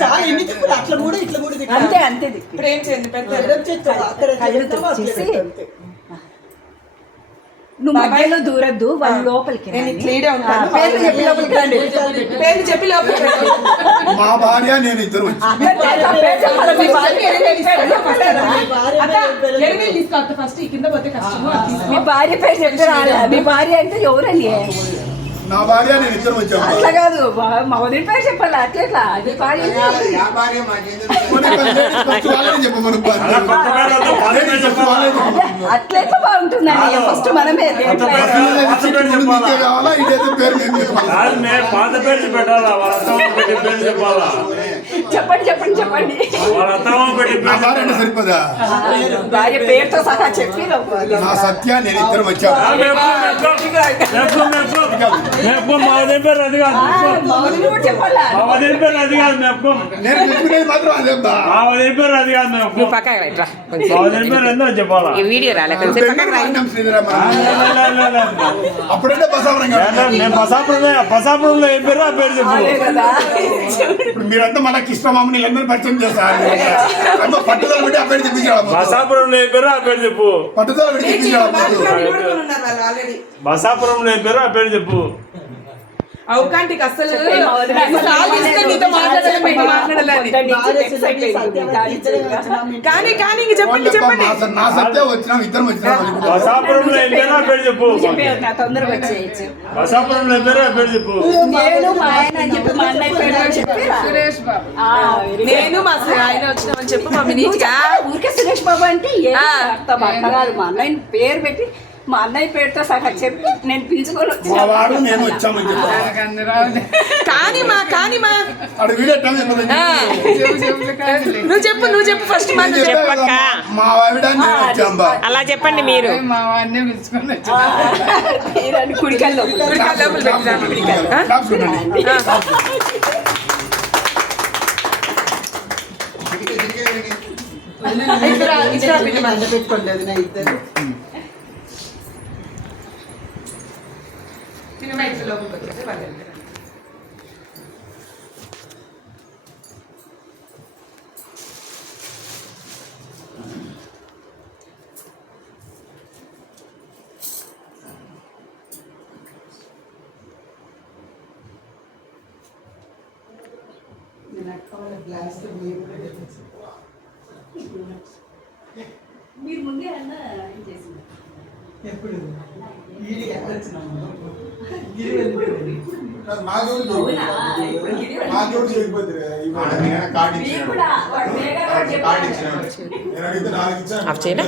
చాలా ఎన్ని తిప్పులు అట్లా కూడా ఇట్లా కూడా అంతే అంతే ప్రేమ చేయండి నువ్వు మధ్యలో దూరద్దు వాళ్ళు లోపలికి పేరు చెప్పి లోపలికి మా భార్య నేను ఇద్దరు ఫస్ట్ కింద పోతే కష్టం. మీ భార్య పేరు చెప్తే రాలే. మీ భార్య అంటే ఎవరని? నా భార్య నేను ఇద్దరు వచ్చాము. అట్లా కాదు మా వదిలి పేరు చెప్పాలి. అట్లా అట్లయితే బాగుంటుందండి. ఫస్ట్ మనమే కావాలా ఇదైతే పేరు చెప్పండి చెప్పండి చెప్పండి. సరిపోదా? భార్య పేరుతో సహా చెప్పి నా సత్య నేను ఇద్దరు వచ్చాము. వీడియో రాలే అప్పుడంటే బసాపురంలో ఏం పేరు ఆ పేరు చెప్పు. ఇప్పుడు మీరంతా మన కృష్ణమామని వీళ్ళందరూ పరిచయం చేస్తారు. పట్టుదల పెట్టి ఆ పేరు చెప్పించాడు. బసాపురంలో ఏం పేరు ఆ పేరు చెప్పు. పట్టుదల పెట్టి చెప్పించాడు. బసాపురంలో ఏం పేరు ఆ పేరు చెప్పు. అవుకాంటికి అసలు కానీ కానీ చెప్పండి చెప్పండి. నా సత్య వచ్చినాం ఇద్దరం వచ్చినాం. బసాపురంలో ఏం పేరు ఆ పేరు చెప్పు. తొందరగా వచ్చేయచ్చు. బసాపురంలో ఏం పేరు ఆ పేరు చెప్పు. నేను మా ఆయన అని చెప్పి మా అన్నయ్య పేరు చెప్పి సురేష్ బాబు నేను మా ఆయన వచ్చినామని చెప్పు. మా ఊరికే సురేష్ బాబు అంటే అర్థం కాదు. మా అన్నయ్య పేరు పెట్టి మా అన్నయ్య పేరుతో సహా చెప్పి నేను పిలుచుకొని నేను వచ్చామని చెప్పి నువ్వు చెప్పు ఫస్ట్ అలా చెప్పండి మీరు. మా వాడినే పిలుచుకొని కుడికల్లో పెట్టుకోలేదు నా ఇద్దరు లోపలికి వాళ్ళు మీరు ముందే అన్న చేసింది ఎప్పుడు ఆఫ్ చేయనా?